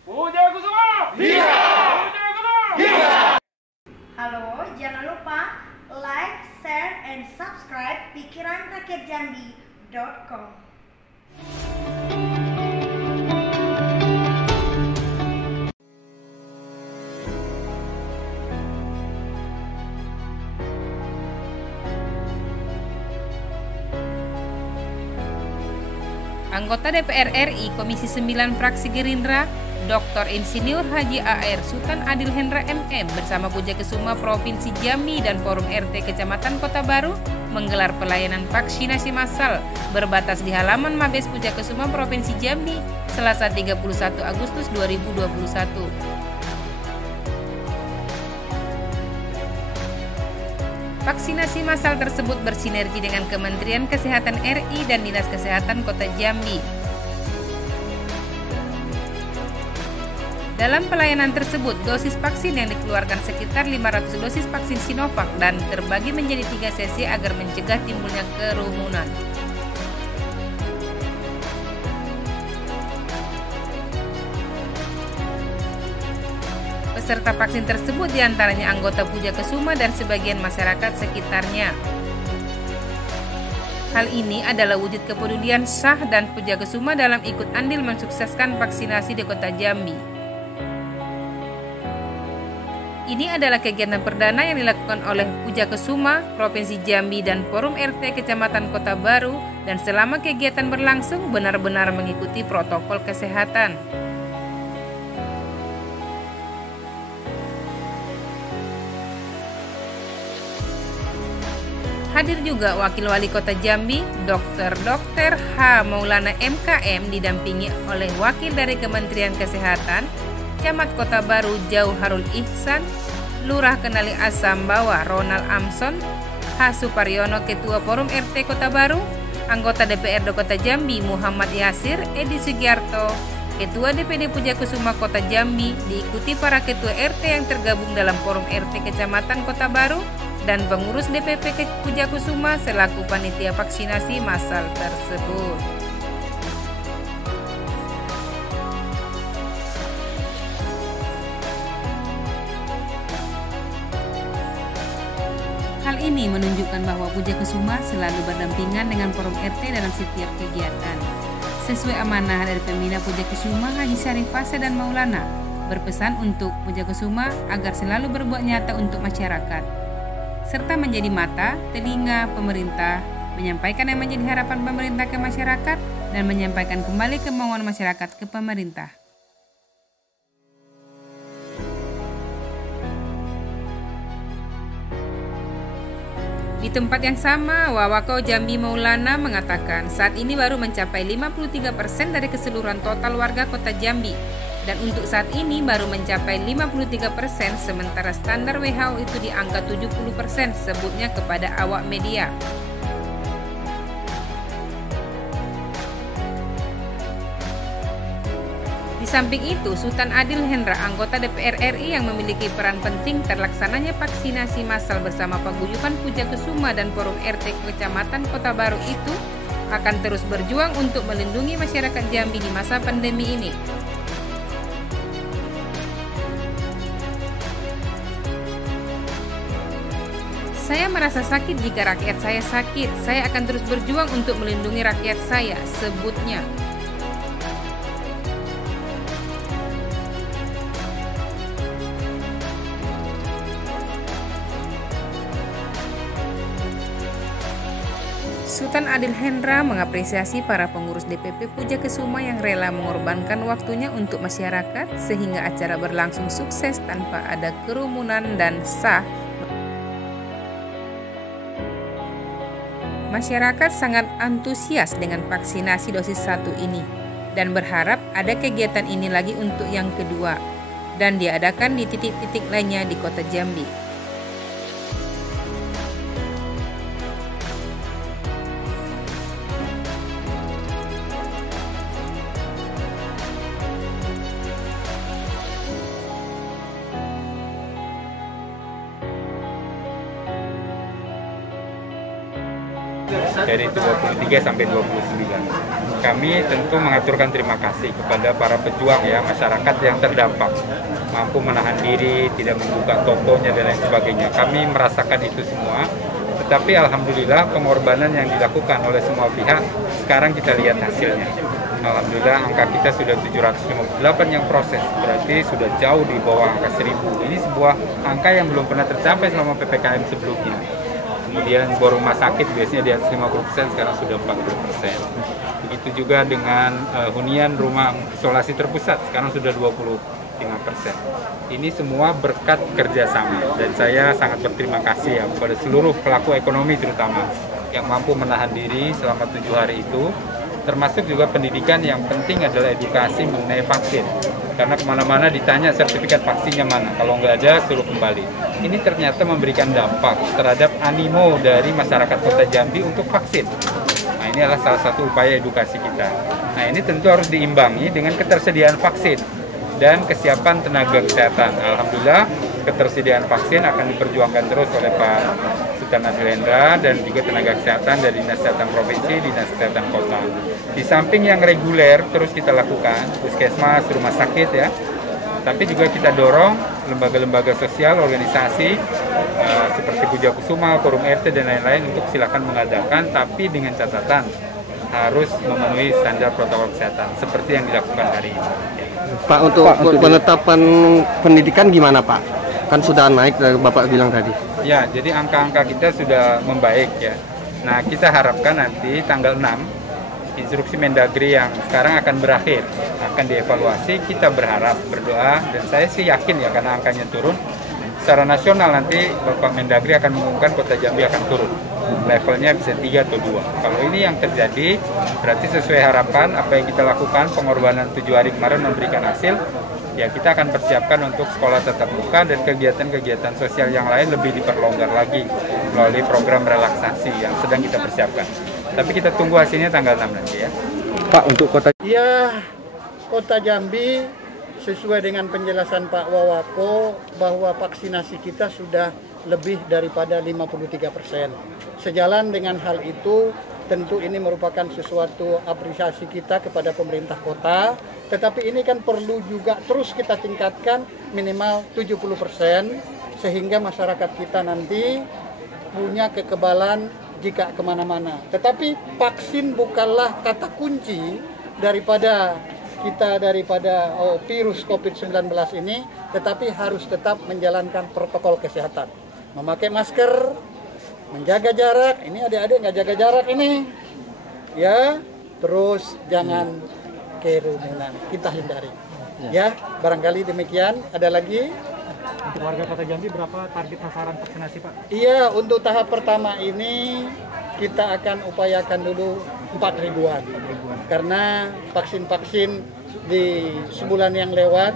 Puja Kusuma! Iya! Puja Kusuma! Iya! Halo, jangan lupa like, share, and subscribe pikiranrakyatjambi.com. Anggota DPR RI Komisi 9 Fraksi Gerindra, Dr. Insinyur Haji AR Sultan Adil Hendra MM bersama Puja Kusuma Provinsi Jambi dan Forum RT Kecamatan Kota Baru menggelar pelayanan vaksinasi massal berbatas di halaman Mabes Puja Kusuma Provinsi Jambi Selasa 31 Agustus 2021. Vaksinasi massal tersebut bersinergi dengan Kementerian Kesehatan RI dan Dinas Kesehatan Kota Jambi. Dalam pelayanan tersebut, dosis vaksin yang dikeluarkan sekitar 500 dosis vaksin Sinovac dan terbagi menjadi 3 sesi agar mencegah timbulnya kerumunan. Peserta vaksin tersebut diantaranya anggota Puja Kusuma dan sebagian masyarakat sekitarnya. Hal ini adalah wujud kepedulian Syah dan Puja Kusuma dalam ikut andil mensukseskan vaksinasi di Kota Jambi. Ini adalah kegiatan perdana yang dilakukan oleh Puja Kusuma, Provinsi Jambi dan Forum RT Kecamatan Kota Baru, dan selama kegiatan berlangsung benar-benar mengikuti protokol kesehatan. Hadir juga Wakil Wali Kota Jambi, Dr. H. Maulana MKM didampingi oleh Wakil dari Kementerian Kesehatan, Camat Kota Baru Jauharul Ihsan, Lurah Kenali Asam Bawah Ronald Amson, H. Suparyono Ketua Forum RT Kota Baru, Anggota DPRD Kota Jambi Muhammad Yasir, Edi Sugiarto, Ketua DPD Puja Kusuma Kota Jambi, diikuti para Ketua RT yang tergabung dalam Forum RT Kecamatan Kota Baru, dan pengurus DPP Puja Kusuma selaku panitia vaksinasi massal tersebut. Hal ini menunjukkan bahwa Puja Kusuma selalu berdampingan dengan Forum RT dalam setiap kegiatan. Sesuai amanah dari Pembina Puja Kusuma Haji Syarif Fasa dan Maulana, berpesan untuk Puja Kusuma agar selalu berbuat nyata untuk masyarakat, serta menjadi mata, telinga pemerintah, menyampaikan yang menjadi harapan pemerintah ke masyarakat, dan menyampaikan kembali kemauan masyarakat ke pemerintah. Di tempat yang sama, Wawako Jambi Maulana mengatakan saat ini baru mencapai 53% dari keseluruhan total warga kota Jambi. Dan untuk saat ini baru mencapai 53%, sementara standar WHO itu di angka 70%, sebutnya kepada awak media. Di samping itu, Sultan Adil Hendra, anggota DPR RI yang memiliki peran penting terlaksananya vaksinasi massal bersama paguyuban Puja Kusuma dan Forum RT Kecamatan Kota Baru itu akan terus berjuang untuk melindungi masyarakat Jambi di masa pandemi ini. Saya merasa sakit jika rakyat saya sakit. Saya akan terus berjuang untuk melindungi rakyat saya, sebutnya. Sultan Adil Hendra mengapresiasi para pengurus DPP Puja Kusuma yang rela mengorbankan waktunya untuk masyarakat sehingga acara berlangsung sukses tanpa ada kerumunan dan sah. Masyarakat sangat antusias dengan vaksinasi dosis 1 ini dan berharap ada kegiatan ini lagi untuk yang kedua dan diadakan di titik-titik lainnya di Kota Jambi. dari 23 sampai 29. Kami tentu mengaturkan terima kasih kepada para pejuang ya, masyarakat yang terdampak, mampu menahan diri, tidak membuka tokonya dan lain sebagainya. Kami merasakan itu semua, tetapi alhamdulillah pengorbanan yang dilakukan oleh semua pihak, sekarang kita lihat hasilnya. Alhamdulillah angka kita sudah 758 yang proses, berarti sudah jauh di bawah angka 1000. Ini sebuah angka yang belum pernah tercapai selama PPKM sebelumnya. Kemudian bor rumah sakit biasanya di atas 50%, sekarang sudah 40%. Begitu juga dengan hunian rumah isolasi terpusat, sekarang sudah 25%. Ini semua berkat kerjasama, dan saya sangat berterima kasih ya kepada seluruh pelaku ekonomi terutama yang mampu menahan diri selama 7 hari itu. Termasuk juga pendidikan, yang penting adalah edukasi mengenai vaksin. Karena kemana-mana ditanya sertifikat vaksinnya mana, kalau nggak ada suruh kembali. Ini ternyata memberikan dampak terhadap animo dari masyarakat Kota Jambi untuk vaksin. Nah, ini adalah salah satu upaya edukasi kita. Nah, ini tentu harus diimbangi dengan ketersediaan vaksin dan kesiapan tenaga kesehatan. Alhamdulillah ketersediaan vaksin akan diperjuangkan terus oleh Pak Sultan Adilendra dan juga tenaga kesehatan dari Dinas Kesehatan Provinsi, Dinas Kesehatan Kota. Di samping yang reguler terus kita lakukan, puskesmas, rumah sakit ya, tapi juga kita dorong lembaga-lembaga sosial, organisasi seperti Puja Kusuma, Forum RT dan lain-lain untuk silakan mengadakan, tapi dengan catatan harus memenuhi standar protokol kesehatan seperti yang dilakukan hari ini. Pak, untuk penetapan pendidikan gimana Pak? Kan sudah naik, Bapak bilang tadi. Ya, jadi angka-angka kita sudah membaik ya. Nah, kita harapkan nanti tanggal 6, instruksi Mendagri yang sekarang akan berakhir, akan dievaluasi. Kita berharap, berdoa, dan saya sih yakin ya karena angkanya turun. Secara nasional nanti Bapak Mendagri akan mengumumkan Kota Jambi akan turun. Levelnya bisa 3 atau 2. Kalau ini yang terjadi, berarti sesuai harapan apa yang kita lakukan, pengorbanan 7 hari kemarin memberikan hasil. Ya, kita akan persiapkan untuk sekolah tatap muka dan kegiatan-kegiatan sosial yang lain lebih diperlonggar lagi melalui program relaksasi yang sedang kita persiapkan. Tapi kita tunggu hasilnya tanggal 6 nanti ya. Pak, untuk Kota Kota Jambi sesuai dengan penjelasan Pak Wawako bahwa vaksinasi kita sudah lebih daripada 53%. Sejalan dengan hal itu, tentu ini merupakan sesuatu apresiasi kita kepada pemerintah kota, tetapi ini kan perlu juga terus kita tingkatkan minimal 70% sehingga masyarakat kita nanti punya kekebalan jika kemana-mana. Tetapi vaksin bukanlah kata kunci daripada virus COVID-19 ini, tetapi harus tetap menjalankan protokol kesehatan. Memakai masker, menjaga jarak, ini adik-adik nggak jaga jarak ini, ya, terus jangan kerumunan, kita hindari, ya, barangkali demikian. Ada lagi? Untuk warga Kota Jambi berapa target sasaran vaksinasi Pak? Iya, untuk tahap pertama ini kita akan upayakan dulu 4.000-an, karena vaksin-vaksin di sebulan yang lewat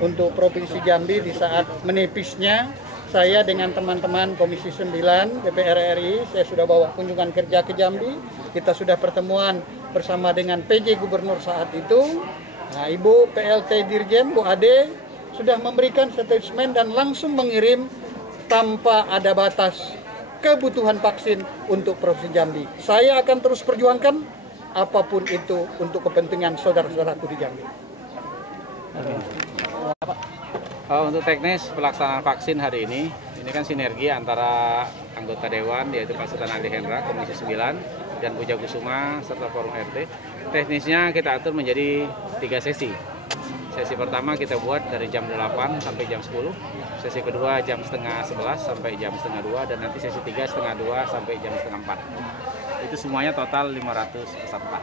untuk Provinsi Jambi di saat menipisnya, saya dengan teman-teman Komisi 9 DPR RI, saya sudah bawa kunjungan kerja ke Jambi. Kita sudah pertemuan bersama dengan PJ Gubernur saat itu. Nah, Ibu PLT Dirjen, Bu Ade, sudah memberikan statement dan langsung mengirim tanpa ada batas kebutuhan vaksin untuk Provinsi Jambi. Saya akan terus perjuangkan apapun itu untuk kepentingan saudara-saudaraku di Jambi. Untuk teknis pelaksanaan vaksin hari ini kan sinergi antara anggota Dewan yaitu Pak Sultan Adilendra, Komisi 9 dan Puja Kusuma serta Forum RT. Teknisnya kita atur menjadi 3 sesi. Sesi pertama kita buat dari jam 8 sampai jam 10. Sesi kedua jam setengah 11 sampai jam setengah 2, dan nanti sesi 3 setengah 2 sampai jam setengah 4. Itu semuanya total 500 peserta.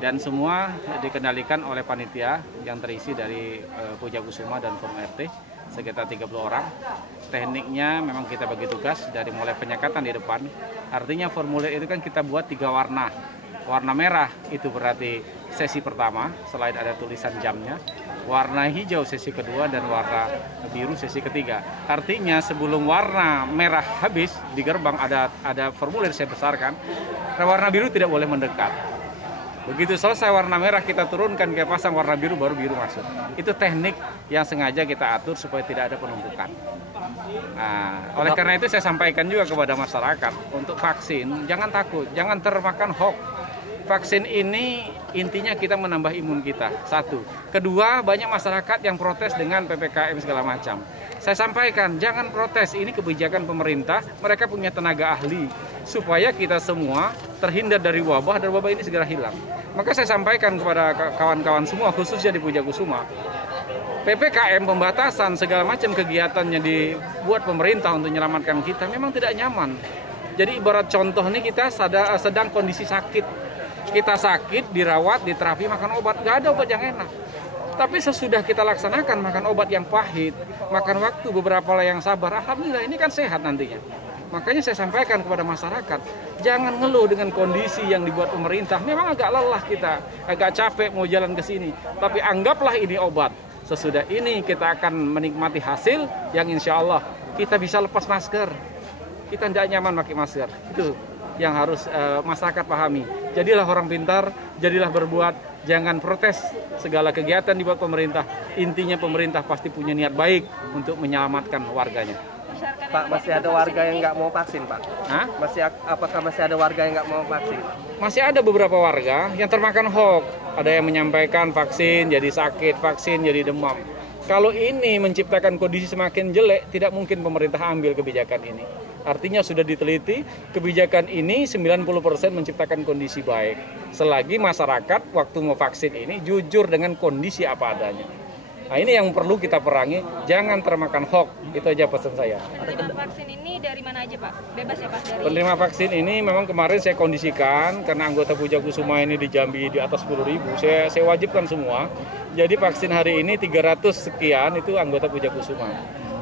Dan semua dikendalikan oleh panitia yang terisi dari Puja Kusuma dan Forum RT, sekitar 30 orang. Tekniknya memang kita bagi tugas dari mulai penyekatan di depan. Artinya formulir itu kan kita buat 3 warna. Warna merah itu berarti sesi pertama, selain ada tulisan jamnya. Warna hijau sesi kedua dan warna biru sesi ketiga. Artinya sebelum warna merah habis di gerbang ada formulir saya besarkan. Warna biru tidak boleh mendekat. Begitu selesai warna merah kita turunkan, kita pasang warna biru, baru biru masuk. Itu teknik yang sengaja kita atur supaya tidak ada penumpukan. Nah, oleh karena itu saya sampaikan juga kepada masyarakat untuk vaksin, jangan takut, jangan termakan hoax. Vaksin ini intinya kita menambah imun kita, satu. Kedua, banyak masyarakat yang protes dengan PPKM segala macam. Saya sampaikan, jangan protes, ini kebijakan pemerintah, mereka punya tenaga ahli, supaya kita semua terhindar dari wabah dan wabah ini segera hilang. Maka saya sampaikan kepada kawan-kawan semua, khususnya di Pujakusuma, PPKM, pembatasan segala macam kegiatannya dibuat pemerintah untuk menyelamatkan kita, memang tidak nyaman. Jadi ibarat contoh nih, kita sedang kondisi sakit. Kita sakit, dirawat, diterapi, makan obat, nggak ada obat yang enak. Tapi sesudah kita laksanakan makan obat yang pahit, makan waktu beberapa yang sabar, alhamdulillah ini kan sehat nantinya. Makanya saya sampaikan kepada masyarakat, jangan ngeluh dengan kondisi yang dibuat pemerintah. Memang agak lelah kita, agak capek mau jalan ke sini. Tapi anggaplah ini obat. Sesudah ini kita akan menikmati hasil yang insya Allah kita bisa lepas masker. Kita tidak nyaman pakai masker. Itu yang harus masyarakat pahami. Jadilah orang pintar, jadilah berbuat. Jangan protes segala kegiatan dibuat pemerintah. Intinya pemerintah pasti punya niat baik untuk menyelamatkan warganya. Pak, masih ada warga yang nggak mau vaksin, Pak? Hah? Apakah masih ada warga yang nggak mau vaksin? Masih ada beberapa warga yang termakan hoax. Ada yang menyampaikan vaksin jadi sakit, vaksin jadi demam. Kalau ini menciptakan kondisi semakin jelek, tidak mungkin pemerintah ambil kebijakan ini. Artinya sudah diteliti, kebijakan ini 90% menciptakan kondisi baik. Selagi masyarakat waktu mau vaksin ini jujur dengan kondisi apa adanya. Nah, ini yang perlu kita perangi, jangan termakan hoax. Itu aja pesan saya. Penerima vaksin ini dari mana aja, Pak? Bebas ya, Pak? Dari... Penerima vaksin ini memang kemarin saya kondisikan, karena anggota Pujakusuma ini di Jambi di atas 10.000, saya wajibkan semua. Jadi vaksin hari ini 300 sekian itu anggota Pujakusuma.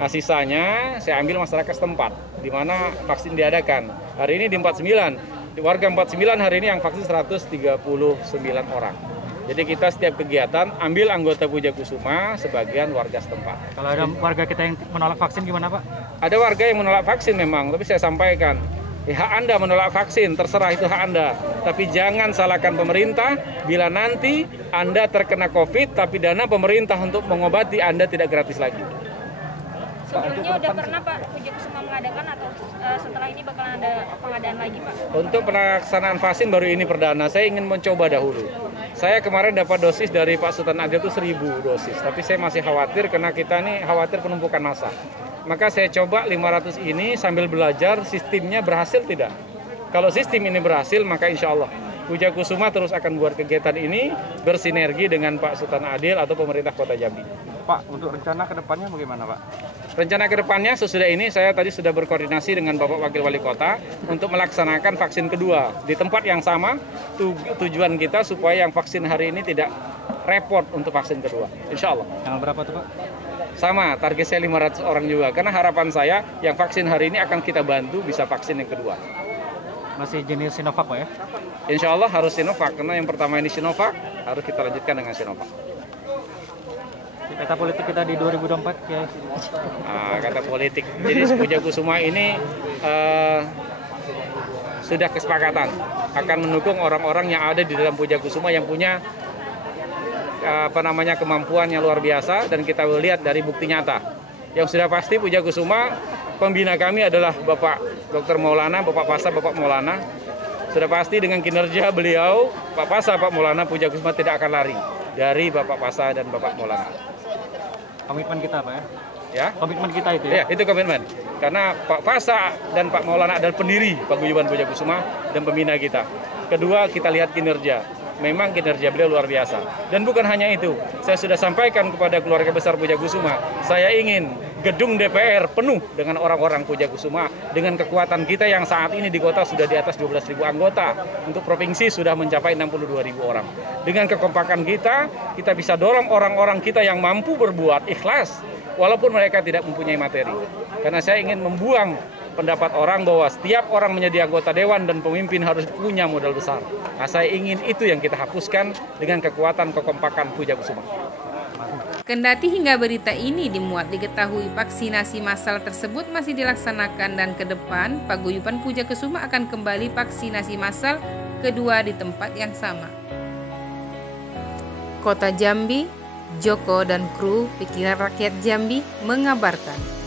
Nah, sisanya saya ambil masyarakat setempat, di mana vaksin diadakan. Hari ini di 49, warga 49 hari ini yang vaksin 139 orang. Jadi kita setiap kegiatan ambil anggota Pujakusuma sebagian warga setempat. Kalau ada warga kita yang menolak vaksin gimana, Pak? Ada warga yang menolak vaksin memang, tapi saya sampaikan, hak Anda menolak vaksin, terserah itu hak Anda. Tapi jangan salahkan pemerintah bila nanti Anda terkena COVID, tapi dana pemerintah untuk mengobati Anda tidak gratis lagi. Sebelumnya udah pernah Pak Pujakusuma mengadakan atau setelah ini bakal ada pengadaan lagi, Pak? Untuk pelaksanaan vaksin baru ini perdana, saya ingin mencoba dahulu. Saya kemarin dapat dosis dari Pak Sultan Adil itu 1.000 dosis, tapi saya masih khawatir karena kita ini khawatir penumpukan massa. Maka saya coba 500 ini sambil belajar sistemnya berhasil tidak. Kalau sistem ini berhasil, maka insya Allah Pujakusuma terus akan buat kegiatan ini bersinergi dengan Pak Sultan Adil atau pemerintah Kota Jambi. Pak, untuk rencana ke depannya bagaimana, Pak? Rencana ke depannya sesudah ini saya tadi sudah berkoordinasi dengan Bapak Wakil Wali Kota untuk melaksanakan vaksin kedua di tempat yang sama. Tujuan kita supaya yang vaksin hari ini tidak repot untuk vaksin kedua. Insya Allah. Tanggal berapa tuh, Pak? Sama, target saya 500 orang juga. Karena harapan saya yang vaksin hari ini akan kita bantu bisa vaksin yang kedua. Masih jenis Sinovac, Pak ya? Insya Allah harus Sinovac, karena yang pertama ini Sinovac, harus kita lanjutkan dengan Sinovac. Kata politik kita di 2024 ya. Kata politik. Jadi Pujakusuma ini sudah kesepakatan akan mendukung orang-orang yang ada di dalam Pujakusuma yang punya kemampuan yang luar biasa, dan kita lihat dari bukti nyata. Yang sudah pasti Pujakusuma, pembina kami adalah Bapak Dr. Maulana, Bapak Pasa, Bapak Maulana. Sudah pasti dengan kinerja beliau, Pak Pasa, Pak Maulana, Pujakusuma tidak akan lari dari Bapak Pasa dan Bapak Maulana. Komitmen kita, Pak ya? Ya? Komitmen kita itu ya? Ya, itu komitmen. Karena Pak Fasa dan Pak Maulana adalah pendiri Paguyuban Pujakusuma dan pembina kita. Kedua, kita lihat kinerja. Memang kinerja beliau luar biasa. Dan bukan hanya itu, saya sudah sampaikan kepada keluarga besar Pujakusuma, saya ingin gedung DPR penuh dengan orang-orang Pujakusuma, dengan kekuatan kita yang saat ini di kota sudah di atas 12.000 anggota, untuk provinsi sudah mencapai 62.000 orang. Dengan kekompakan kita bisa dorong orang-orang kita yang mampu berbuat ikhlas, walaupun mereka tidak mempunyai materi. Karena saya ingin membuang pendapat orang bahwa setiap orang menjadi anggota dewan dan pemimpin harus punya modal besar. Nah, saya ingin itu yang kita hapuskan dengan kekuatan kekompakan Pujakusuma. Kendati hingga berita ini dimuat diketahui vaksinasi massal tersebut masih dilaksanakan, dan ke depan Paguyuban Pujakusuma akan kembali vaksinasi massal kedua di tempat yang sama. Kota Jambi, Joko dan kru Pikiran Rakyat Jambi mengabarkan.